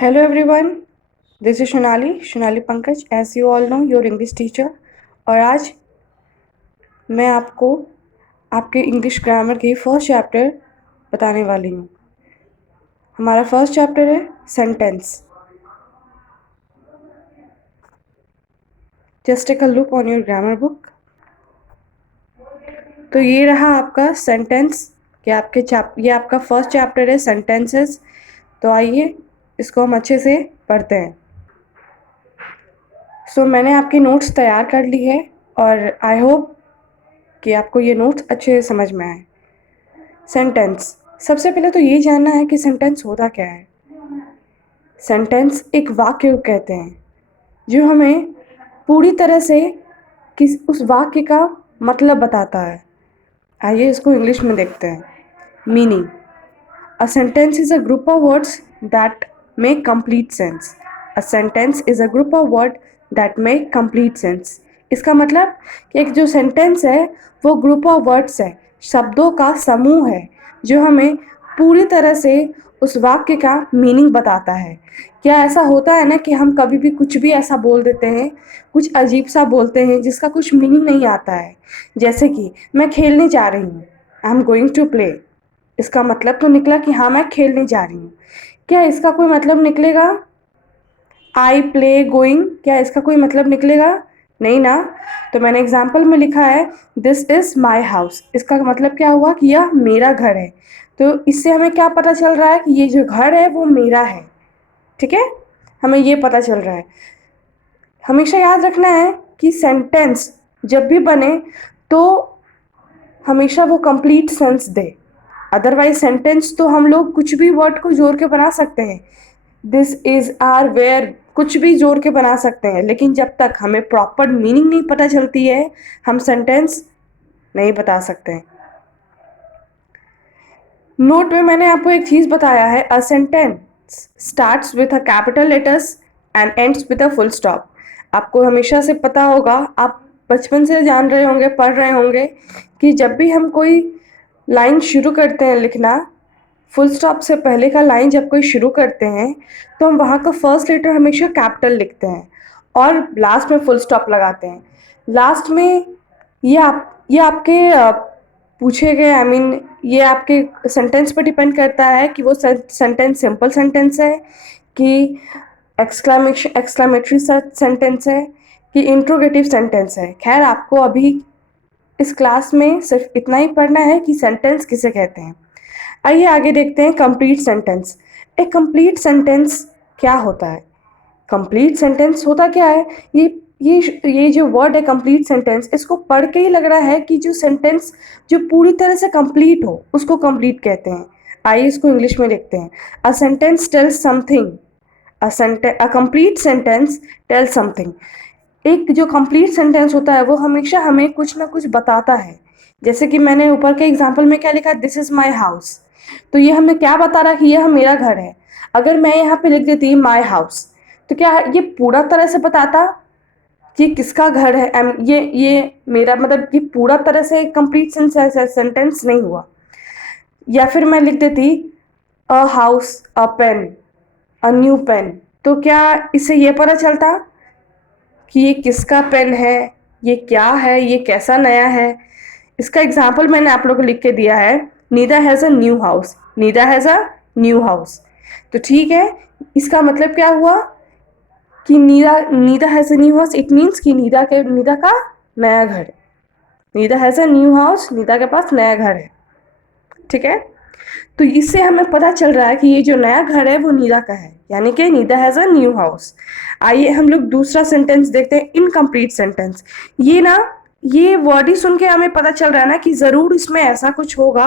Hello everyone, this is Shunali Pankaj, as you all know, your English teacher. और आज मैं आपको आपके इंग्लिश ग्रामर के फर्स्ट चैप्टर बताने वाली हूँ। हमारा फर्स्ट चैप्टर है sentence. Just take a look on your grammar book. तो ये रहा आपका सेंटेंस कि ये आपका फर्स्ट चैप्टर है सेंटेंसेस। तो आइए इसको हम अच्छे से पढ़ते हैं। मैंने आपकी नोट्स तैयार कर ली है और आई होप कि आपको ये नोट्स अच्छे से समझ में आए। सेंटेंस, सबसे पहले तो ये जानना है कि सेंटेंस होता क्या है। सेंटेंस एक वाक्य को कहते हैं जो हमें पूरी तरह से उस वाक्य का मतलब बताता है। आइए इसको इंग्लिश में देखते हैं। Meaning, a sentence is a group of words that make complete sense. A sentence is a group of word that make complete sense. इसका मतलब कि एक जो सेंटेंस है वो ग्रुप ऑफ वर्ड्स है, शब्दों का समूह है जो हमें पूरी तरह से उस वाक्य का मीनिंग बताता है। क्या ऐसा होता है ना कि हम कभी भी कुछ भी ऐसा बोल देते हैं, कुछ अजीब सा बोलते हैं जिसका कुछ मीनिंग नहीं आता है। जैसे कि मैं खेलने जा रही हूँ, I am going to play. इसका मतलब तो निकला कि हाँ मैं खेलने जा रही हूँ। क्या इसका कोई मतलब निकलेगा? आई प्ले गोइंग, क्या इसका कोई मतलब निकलेगा? नहीं ना। तो मैंने एग्जाम्पल में लिखा है दिस इज माई हाउस। इसका मतलब क्या हुआ कि यह मेरा घर है। तो इससे हमें क्या पता चल रहा है कि ये जो घर है वो मेरा है। ठीक है, हमें ये पता चल रहा है। हमेशा याद रखना है कि सेंटेंस जब भी बने तो हमेशा वो complete sense they. Otherwise sentence तो हम लोग कुछ भी वर्ड को जोड़ के बना सकते हैं, दिस इज आर वेयर, कुछ भी जोड़ के बना सकते हैं, लेकिन जब तक हमें प्रॉपर मीनिंग नहीं पता चलती है हम सेंटेंस नहीं बता सकते हैं। नोट में मैंने आपको एक चीज बताया है, a sentence starts with a capital letters and ends with a full stop. आपको हमेशा से पता होगा, आप बचपन से जान रहे होंगे, पढ़ रहे होंगे कि जब भी हम कोई लाइन शुरू करते हैं लिखना, फुल स्टॉप से पहले का लाइन जब कोई शुरू करते हैं तो हम वहाँ का फर्स्ट लेटर हमेशा कैपिटल लिखते हैं और लास्ट में फुल स्टॉप लगाते हैं। लास्ट में ये आपके पूछे गए ये आपके सेंटेंस पर डिपेंड करता है कि वो सेंटेंस सिंपल सेंटेंस है कि एक्सक्लामेटरी सेंटेंस है कि इंट्रोगेटिव सेंटेंस है। खैर आपको अभी इस क्लास में सिर्फ इतना ही पढ़ना है कि सेंटेंस किसे कहते हैं। आइए आगे देखते हैं कंप्लीट सेंटेंस। एक कंप्लीट सेंटेंस क्या होता है? कंप्लीट सेंटेंस होता क्या है? ये जो वर्ड है कंप्लीट सेंटेंस, इसको पढ़ के ही लग रहा है कि जो सेंटेंस जो पूरी तरह से कंप्लीट हो उसको कंप्लीट कहते हैं। आइए इसको इंग्लिश में देखते हैं। A sentence tells something. A complete sentence tells something. एक जो कंप्लीट सेंटेंस होता है वो हमेशा हमें कुछ ना कुछ बताता है। जैसे कि मैंने ऊपर के एग्जाम्पल में क्या लिखा, दिस इज माई हाउस। तो ये हमें क्या बता रहा है कि यह मेरा घर है। अगर मैं यहाँ पे लिख देती माई हाउस तो क्या ये पूरा तरह से बताता कि किसका घर है? ये मेरा मतलब ये पूरा तरह से कंप्लीट सेंटेंस नहीं हुआ। या फिर मैं लिख देती a house, a pen, a new pen, तो क्या इससे ये पता चलता कि ये किसका पेन है, ये क्या है, ये कैसा नया है? इसका एग्जाम्पल मैंने आप लोगों को लिख के दिया है, Nida has a new house, Nida has a new house. तो ठीक है, इसका मतलब क्या हुआ कि Nida Nida has a new house, it means कि नीदा का नया घर। Nida has a new house, Nida के पास नया घर है। ठीक है, तो इससे हमें पता चल रहा है कि ये जो नया घर है वो नीदा का है, यानी कि नीदा हैज़ अ न्यू हाउस। आइए हम लोग दूसरा सेंटेंस देखते हैं, इनकम्प्लीट सेंटेंस। ये वर्ड ही सुन के हमें पता चल रहा है ना कि ज़रूर इसमें ऐसा कुछ होगा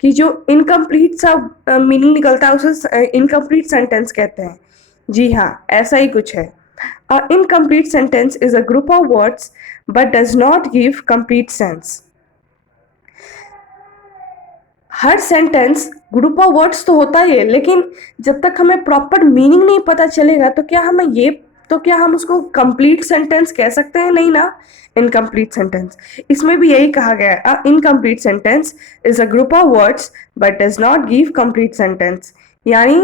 कि जो इनकम्प्लीट सा मीनिंग निकलता है उसे इनकम्प्लीट सेंटेंस कहते हैं। जी हाँ, ऐसा ही कुछ है। A incomplete sentence is a group of words but does not give complete sense. हर सेंटेंस ग्रुप ऑफ वर्ड्स तो होता ही है, लेकिन जब तक हमें प्रॉपर मीनिंग नहीं पता चलेगा तो क्या हम उसको कंप्लीट सेंटेंस कह सकते हैं? नहीं ना। इनकम्प्लीट सेंटेंस, इसमें भी यही कहा गया है, incomplete sentence is a group of words but does not give complete sentence. यानी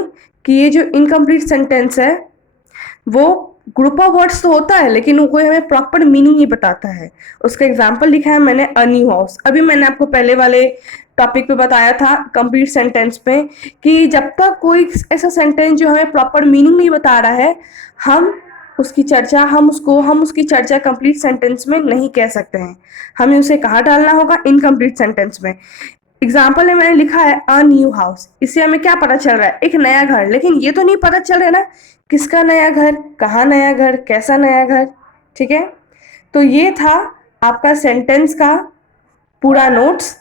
कि ये जो इनकम्प्लीट सेंटेंस है वो ग्रुप ऑफ वर्ड्स तो होता है लेकिन वो कोई हमें प्रॉपर मीनिंग नहीं बताता है। उसका एग्जाम्पल लिखा है मैंने अ न्यू हाउस। अभी मैंने आपको पहले वाले टॉपिक पे बताया था कंप्लीट सेंटेंस पे कि जब तक कोई ऐसा सेंटेंस जो हमें प्रॉपर मीनिंग नहीं बता रहा है हम उसकी चर्चा कंप्लीट सेंटेंस में नहीं कह सकते हैं। हमें उसे कहाँ डालना होगा? इनकम्प्लीट सेंटेंस में। एग्जाम्पल में मैंने लिखा है अ न्यू हाउस। इससे हमें क्या पता चल रहा है? एक नया घर। लेकिन ये तो नहीं पता चल रहा है ना किसका नया घर, कहाँ नया घर, कैसा नया घर। ठीक है, तो ये था आपका सेंटेंस का पूरा नोट्स।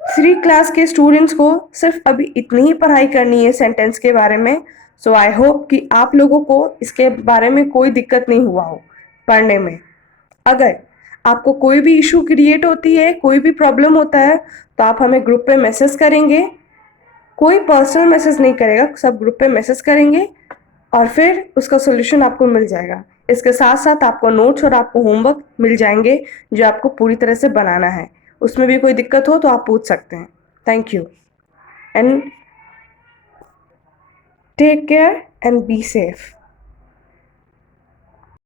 3 क्लास के स्टूडेंट्स को सिर्फ अभी इतनी ही पढ़ाई करनी है सेंटेंस के बारे में। सो आई होप कि आप लोगों को इसके बारे में कोई दिक्कत नहीं हुआ हो पढ़ने में। अगर आपको कोई भी इशू क्रिएट होती है, कोई भी प्रॉब्लम होता है, तो आप हमें ग्रुप पे मैसेज करेंगे। कोई पर्सनल मैसेज नहीं करेगा, सब ग्रुप पे मैसेज करेंगे और फिर उसका सॉल्यूशन आपको मिल जाएगा। इसके साथ साथ आपको नोट्स और आपको होमवर्क मिल जाएंगे जो आपको पूरी तरह से बनाना है। उसमें भी कोई दिक्कत हो तो आप पूछ सकते हैं। Thank you and take care and be safe.